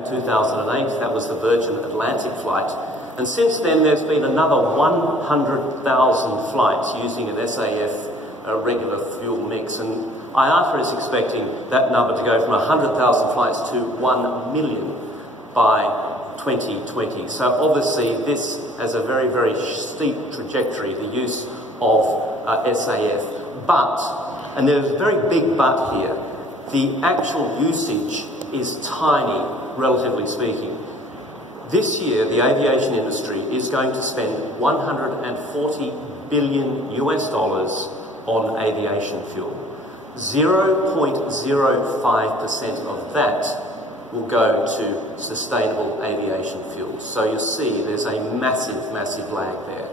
In 2008, that was the Virgin Atlantic flight. And since then, there's been another 100,000 flights using an SAF regular fuel mix. And IATA is expecting that number to go from 100,000 flights to 1 million by 2020. So obviously, this has a very, very steep trajectory, the use of SAF. But, and there's a very big but here, the actual usage is tiny, relatively speaking. This year, the aviation industry is going to spend 140 billion US dollars on aviation fuel. 0.05% of that will go to sustainable aviation fuels. So you see there's a massive, massive lag there.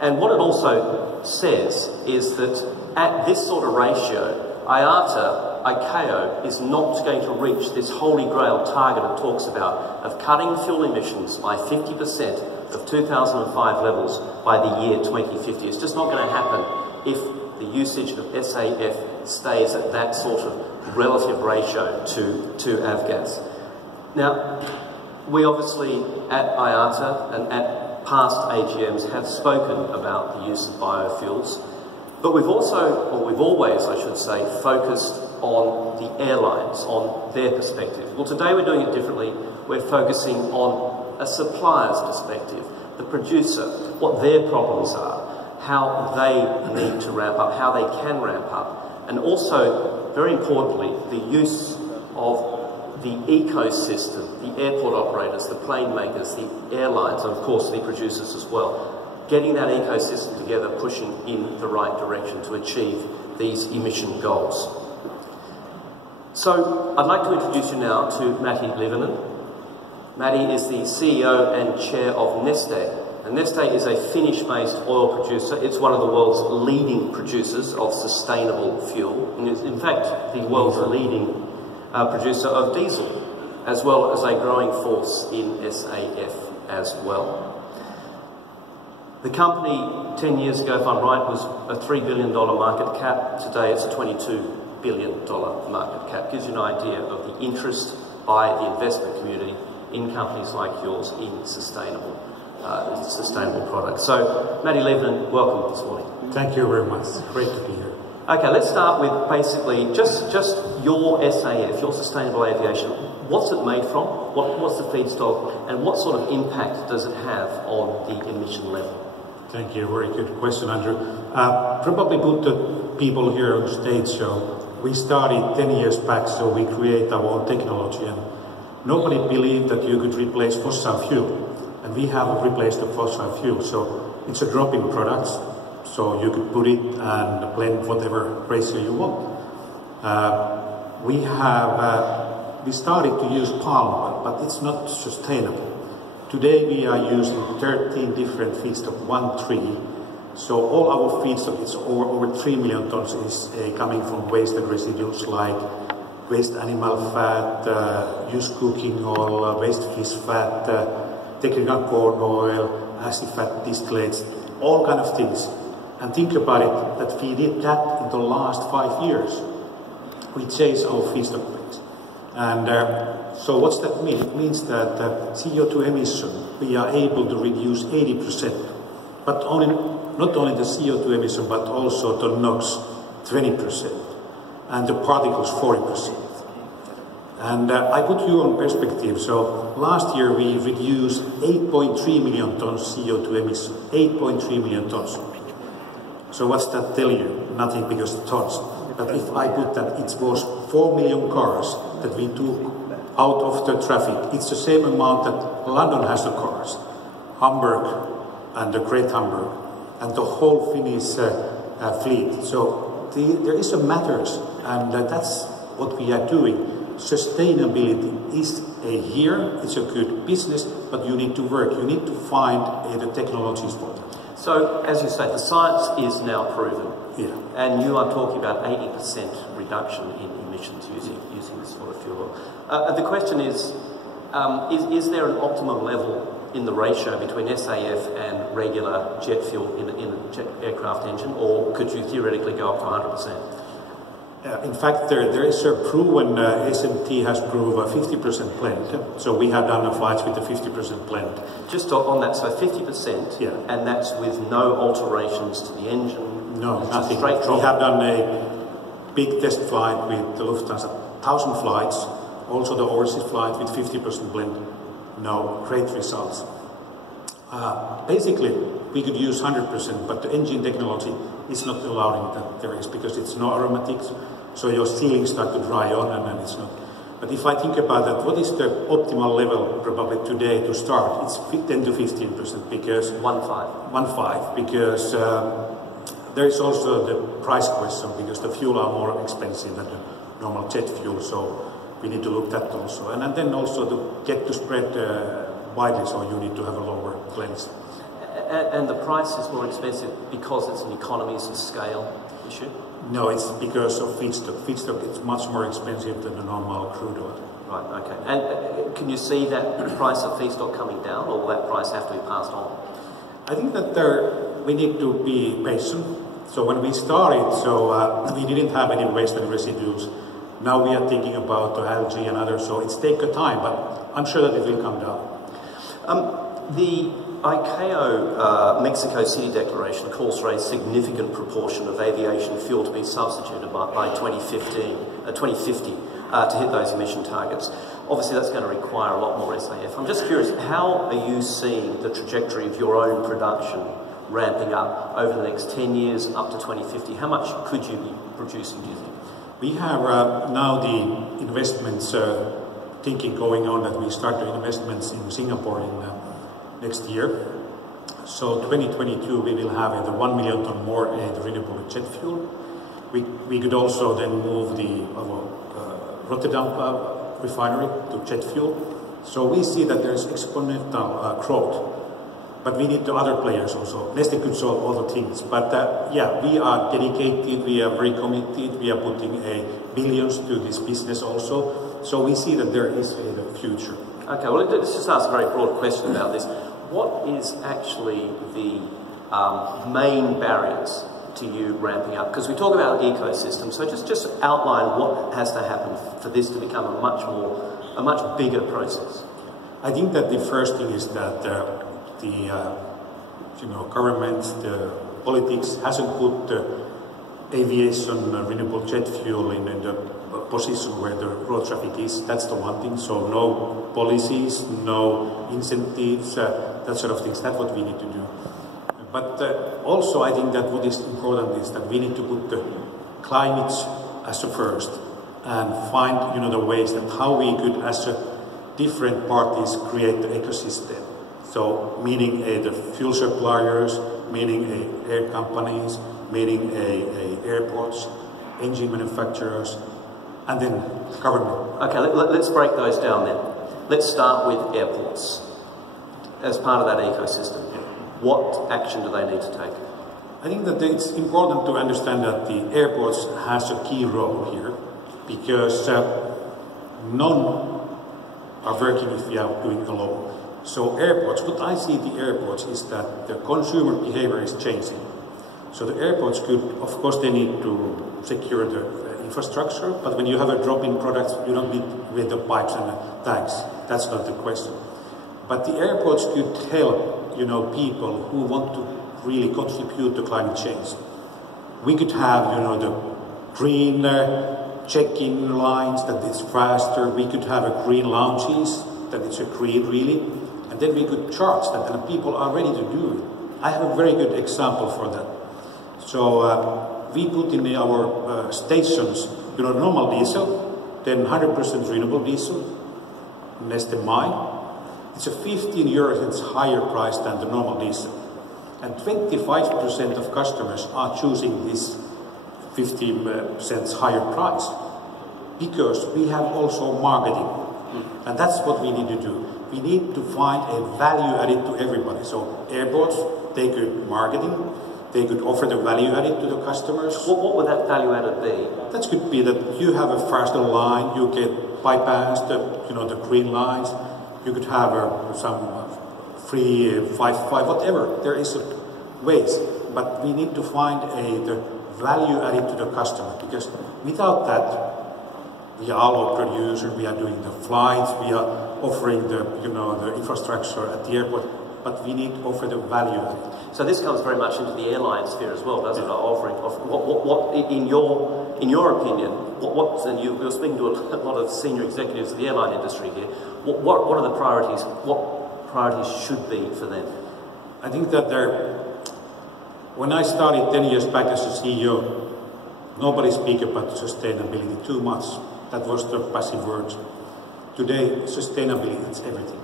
And what it also says is that at this sort of ratio, ICAO is not going to reach this holy grail target it talks about of cutting fuel emissions by 50% of 2005 levels by the year 2050. It's just not going to happen if the usage of SAF stays at that sort of relative ratio to avgas. Now, we obviously at IATA and at past AGMs have spoken about the use of biofuels, but we've also, or we've always, I should say, focused on the airlines, on their perspective. Well, today we're doing it differently. We're focusing on a supplier's perspective, the producer, what their problems are, how they need to ramp up, how they can ramp up, and also, very importantly, the use of the ecosystem, the airport operators, the plane makers, the airlines, and of course the producers as well. Getting that ecosystem together, pushing in the right direction to achieve these emission goals. So, I'd like to introduce you now to Matti Levanen. Matti is the CEO and chair of Neste. And Neste is a Finnish-based oil producer. It's one of the world's leading producers of sustainable fuel. And is, in fact, the world's leading producer of diesel, as well as a growing force in SAF as well. The company, 10 years ago, if I'm right, was a $3 billion market cap. Today it's a $22 billion market cap. Gives you an idea of the interest by the investment community in companies like yours in sustainable products. So, Matti Levanen, welcome this morning. Thank you very much. Great to be here. Okay, let's start with basically just your SAF, your sustainable aviation. What's it made from? What's the feedstock? And what sort of impact does it have on the emission level? Thank you. Very good question, Andrew. Probably put the people here on stage. So we started 10 years back, so we create our own technology, and nobody believed that you could replace fossil fuel. And we have replaced the fossil fuel. So it's a drop-in product. So you could put it and blend whatever ratio you want. We started to use palm oil, but it's not sustainable. Today we are using 13 different feedstock, 1-3. So all our feedstock, it's over 3 million tons, is coming from waste and residues like waste animal fat, used cooking oil, waste fish fat, technical corn oil, acid fat distillates, all kind of things. And think about it, that we did that in the last 5 years. We changed our feedstock mix. And so what's that mean? It means that CO2 emission, we are able to reduce 80%. But not only the CO2 emission, but also the NOx, 20%. And the particles, 40%. And I put you on perspective. So last year we reduced 8.3 million tons CO2 emission. 8.3 million tons. So what's that tell you? Nothing, because the tons. But if I put that it was 4 million cars that we took out of the traffic, it's the same amount that London has the cars, Hamburg and the Great Hamburg, and the whole Finnish fleet. So there is a matters, and that's what we are doing. Sustainability is here, it's a good business, but you need to work, you need to find the technologies for that. So, as you say, the science is now proven. Yeah. And you are talking about 80% reduction in emissions using this sort of fuel oil. The question is there an optimum level in the ratio between SAF and regular jet fuel in a jet aircraft engine, or could you theoretically go up to 100%? In fact, there is a proven, SMT has proved a 50% blend. So we have done flights with a 50% blend. Just on that, so 50%, yeah. And that's with no alterations to the engine? No, nothing. Straight drop. We have done a big test flight with the Lufthansa, 1,000 flights, also the overseas flight with 50% blend. No, great results. Basically, we could use 100%, but the engine technology is not allowing that there is, because it's no aromatics, so your sealings start to dry on, and then it's not. But if I think about that, what is the optimal level probably today to start? It's 10 to 15%, because 1.5, because there is also the price question, because the fuel are more expensive than the normal jet fuel, so we need to look at that also. And then also to get to spread widely, so you need to have a lower blends. And the price is more expensive because it's an economies of scale issue? No, it's because of feedstock. Feedstock is much more expensive than the normal crude oil. Right, okay. And can you see that price of feedstock coming down, or will that price have to be passed on? I think that we need to be patient. So when we started, we didn't have any waste and residues. Now we are thinking about the algae and others, so it's taken time, but I'm sure that it will come down. The ICAO Mexico City Declaration calls for a significant proportion of aviation fuel to be substituted by 2050 to hit those emission targets. Obviously that's going to require a lot more SAF. I'm just curious, how are you seeing the trajectory of your own production ramping up over the next 10 years up to 2050? How much could you be producing, do you think? We have now the investments thinking going on that we start the investments in Singapore in next year. So 2022 we will have the 1 million ton more renewable jet fuel. We could also then move the Rotterdam refinery to jet fuel. So we see that there is exponential growth. But we need the other players also. Neste could solve all the things. But yeah, we are dedicated, we are very committed, we are putting billions to this business also. So we see that there is a future. Okay, well, let's just ask a very broad question about this. What is actually the main barriers to you ramping up? Because we talk about ecosystem, so just outline what has to happen for this to become a much bigger process. I think that the first thing is that government, the politics hasn't put aviation renewable jet fuel in the position where the road traffic is. That's the one thing. So no policies, no incentives, that sort of things. That's what we need to do. But also I think that what is important is that we need to put the climate as the first and find the ways that how we could as different parties create the ecosystem. So meaning the fuel suppliers, meaning air companies, meaning airports, engine manufacturers, and then government. Okay, let's break those down then. Let's start with airports as part of that ecosystem. What action do they need to take? I think that it's important to understand that the airports has a key role here, because none are working if we are doing alone. So airports, what I see the airports is that the consumer behavior is changing. So the airports could, of course, they need to secure the infrastructure, but when you have a drop in products, you don't need with the pipes and the tanks. That's not the question. But the airports could help, people who want to really contribute to climate change. We could have, the green check-in lines that it's faster. We could have a green lounges that it's a green really. And then we could charge that, and people are ready to do it. I have a very good example for that. So we put in our stations, normal diesel, then 100% renewable diesel, Neste Mai. It's a 15 euros higher price than the normal diesel. And 25% of customers are choosing this 15 cents higher price because we have also marketing. And that's what we need to do. We need to find a value added to everybody. So airports, they could marketing, they could offer the value added to the customers. What would that value added be? That could be that you have a faster line, you get bypass the green lines, you could have some free 5 whatever. There is ways, but we need to find the value added to the customer, because without that, we are all producer, we are doing the flights, we are offering the, the infrastructure at the airport, but we need to offer the value added. So this comes very much into the airline sphere as well, doesn't it? Offering what in your opinion, and you're speaking to a lot of senior executives of the airline industry here. What are the priorities? What priorities should be for them? I think that when I started 10 years back as a CEO, nobody speak about sustainability too much. That was the passive word. Today, sustainability is everything.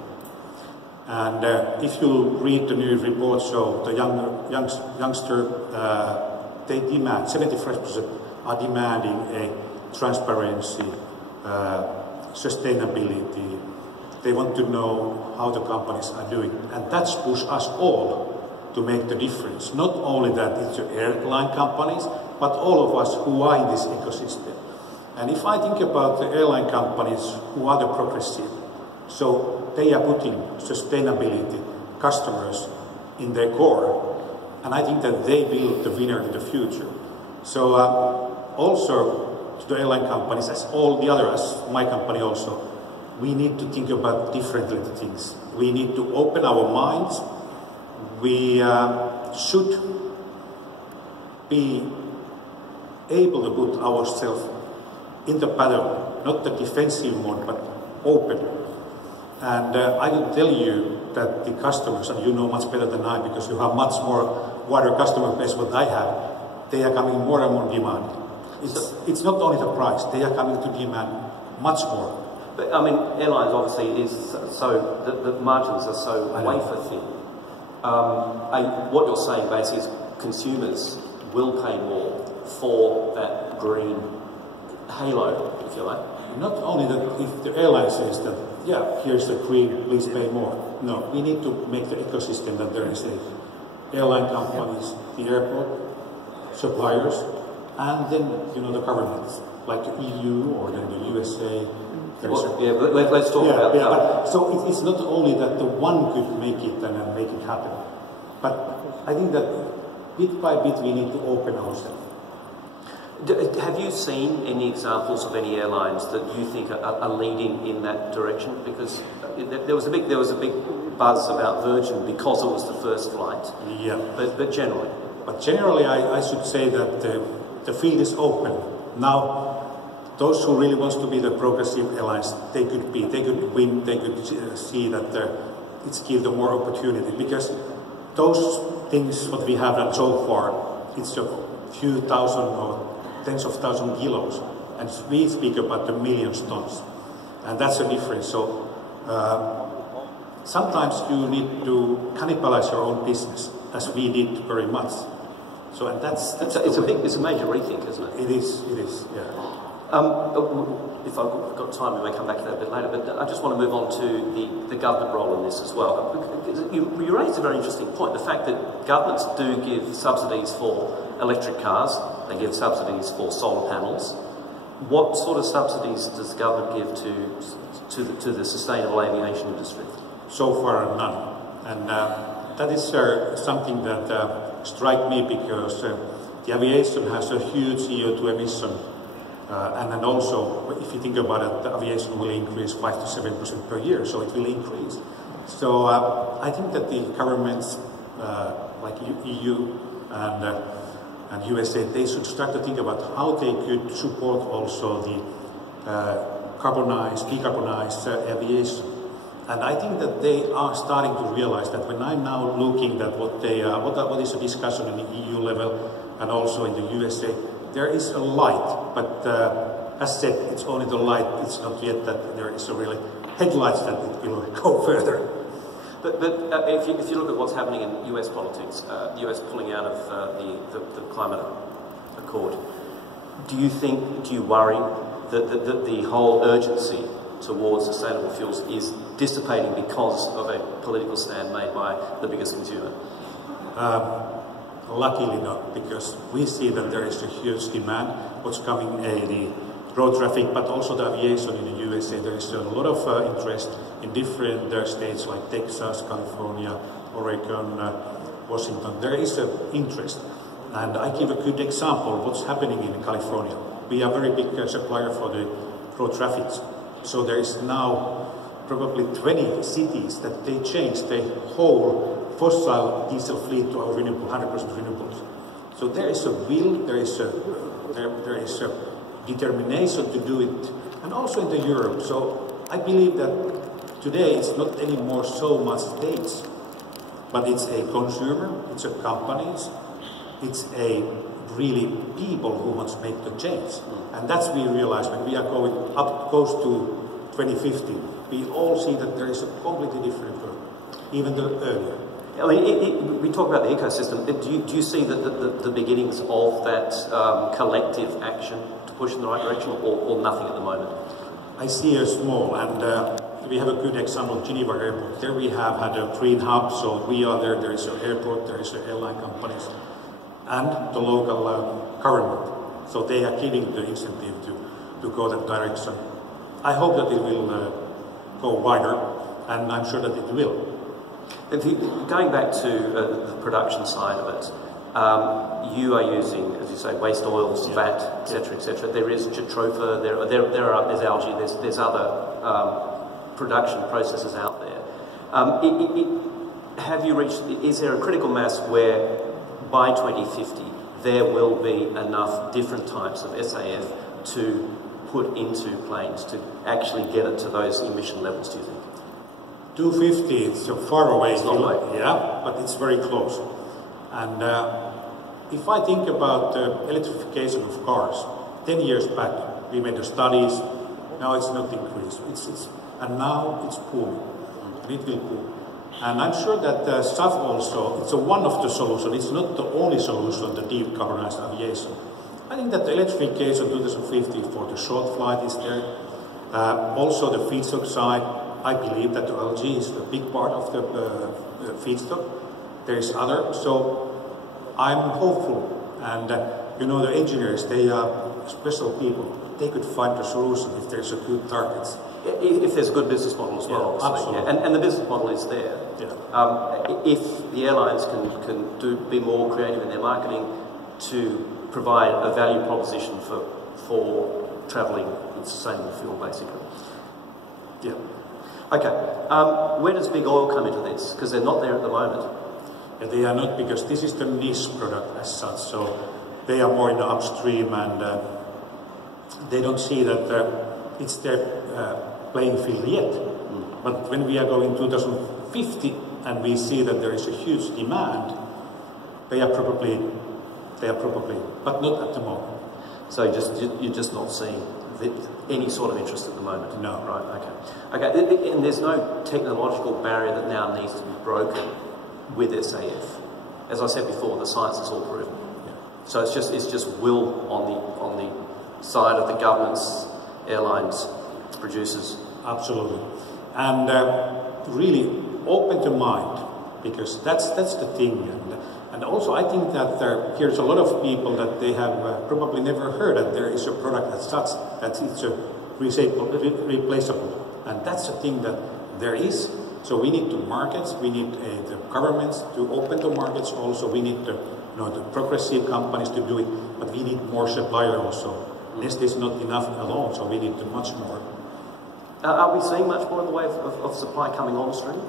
And if you read the new report, so the youngster, they demand, 75% are demanding a transparency, sustainability. They want to know how the companies are doing. And that's pushed us all to make the difference. Not only that it's the airline companies, but all of us who are in this ecosystem. And if I think about the airline companies who are the progressive, so they are putting sustainability, customers in their core, and I think that they build the winner in the future. So also to the airline companies, as all the others, as my company also, we need to think about differently the things. We need to open our minds. We should be able to put ourselves in the battle, not the defensive mode, but open. And I will tell you that the customers, and you know much better than I, because you have much more wider customer base than I have, they are coming more and more demanding. It's not only the price, they are coming to demand much more. But I mean, airlines obviously is so, the margins are so wafer thin. What you're saying basically is consumers will pay more for that green halo, if you like. Not only that, if the airline says that, yeah, here's the green, please pay more. No, we need to make the ecosystem that there is a airline companies, the airport, suppliers, and then, the governments, like the EU or then the USA. Let's talk about that. But, so it's not only that the one could make it and make it happen, but I think that bit by bit we need to open ourselves. Have you seen any examples of any airlines that you think are leading in that direction? Because there was a big buzz about Virgin because it was the first flight. Yeah. But generally. But generally, I should say that the field is open now. Those who really wants to be the progressive airlines, they could win. They could see that it's give them more opportunity, because those things what we have done so far, it's a few thousand or tens of thousand kilos, and we speak about the millions tons, and that's the difference. So sometimes you need to cannibalize your own business, as we did very much. So, and it's a major rethink, isn't it? It is, yeah. If I've got time, we may come back to that a bit later, but I just want to move on to the government role in this as well. You raised a very interesting point, the fact that governments do give subsidies for electric cars, they give subsidies for solar panels. What sort of subsidies does the government give to the sustainable aviation industry? So far, none. And that is something that strikes me, because the aviation has a huge CO2 emission. And also, if you think about it, the aviation will increase 5 to 7% per year, so it will increase. So I think that the governments, like EU and USA, they should start to think about how they could support also the decarbonized aviation. And I think that they are starting to realize that when I'm now looking at what is the discussion in the EU level and also in the USA, there is a light, but as said, it's only the light, it's not yet that there is a really headlights that it will go further. But if you look at what's happening in US politics, US pulling out of the climate accord, do you worry that the whole urgency towards sustainable fuels is dissipating because of a political stand made by the biggest consumer? Luckily not, because we see that there is a huge demand. What's coming, the road traffic, but also the aviation in the USA. There is a lot of interest in different states like Texas, California, Oregon, Washington. There is an interest. And I give a good example of what's happening in California. We are a very big supplier for the road traffic. So there is now probably 20 cities that they changed their whole fossil diesel fleet to our renewable, 100% renewables. So there is a will, there is a determination to do it, and also in the Europe. So I believe that today it's not anymore so much states, but it's a consumer, it's a companies, it's a really people who want to make the change. And that's we realize when we are going up close to 2050, we all see that there is a completely different world, even the earlier. I mean, we talk about the ecosystem. Do you see the beginnings of that collective action to push in the right direction, or nothing at the moment? I see a small, and we have a good example, Geneva Airport. There we have had a green hub, so we are there. There is an airport, there is an airline companies, and the local government. So they are giving the incentive to go that direction. I hope that it will go wider, and I'm sure that it will. Going back to the production side of it, you are using, as you say, waste oils, fat, etc., etc. There is jatropha, there's algae, there's other production processes out there. Have you reached? Is there a critical mass where by 2050 there will be enough different types of SAF to put into planes to actually get it to those emission levels? Do you think? 250, it's far away. It's not away. Yeah, but it's very close. And if I think about the electrification of cars, 10 years back we made the studies. Now it's not increased. And now it's booming, and it will boom. And I'm sure that SAF also, it's one of the solutions. It's not the only solution, the decarbonized aviation. I think that the electrification 2050 for the short flight is there. Also the feedstock side. I believe that the LG is a big part of the feedstock. There is other, so I'm hopeful. And you know, the engineers, they are special people. They could find a solution if there's a good targets. If there's a good business model as well, yeah, absolutely. Yeah. And the business model is there. Yeah. If the airlines can be more creative in their marketing to provide a value proposition for travelling with sustainable fuel, basically. Yeah. Okay, where does big oil come into this? Because they're not there at the moment. Yeah, they are not, because this is the niche product as such, so they are more in the upstream, and they don't see that it's their playing field yet. But when we are going 2050 and we see that there is a huge demand, they are probably, but not at the moment. So you're just not seeing any sort of interest at the moment? No. Right, okay. And there's no technological barrier that now needs to be broken with SAF. As I said before, the science is all proven. Yeah. So it's just will on the side of the governments, airlines, producers. Absolutely. And really open the mind, because that's the thing. And also I think that here's a lot of people that they have probably never heard that there is a product as such, that it's a replaceable. And that's the thing that there is. So we need the markets, we need the governments to open the markets also, we need the progressive companies to do it, but we need more suppliers also. This is not enough alone, so we need much more. Are we seeing much more in the way of supply coming on stream?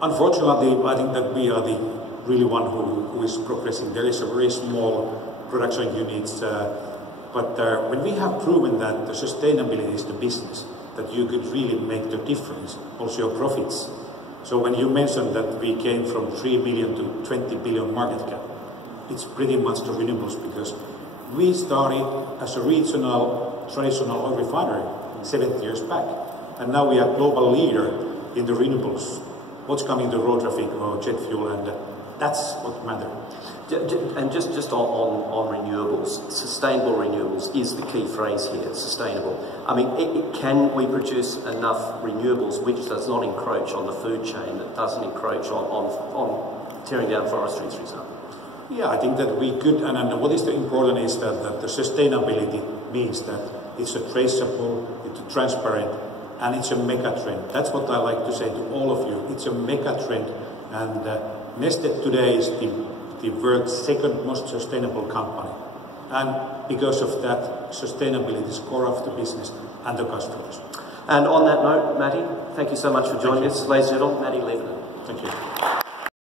Unfortunately, I think that we are the really one who is progressing. There is a very small production units, but when we have proven that the sustainability is the business, that you could really make the difference, also your profits. So when you mentioned that we came from 3 million to 20 billion market cap, it's pretty much the renewables, because we started as a regional traditional oil refinery 7 years back, and now we are global leader in the renewables. What's coming to road traffic or jet fuel, and that's what matters. And just on renewables, sustainable renewables is the key phrase here, sustainable. I mean, can we produce enough renewables which does not encroach on the food chain, that doesn't encroach on tearing down forest trees, for example? Yeah, I think that we could, and what is the important is that the sustainability means that it's a traceable, it's a transparent, and it's a mega trend. That's what I like to say to all of you. It's a mega trend, and Neste today is the the world's second most sustainable company. And because of that, sustainability is core of the business and the customers. And on that note, Matty, thank you so much for joining us. Ladies and gentlemen, Matty Lebanon. Thank you.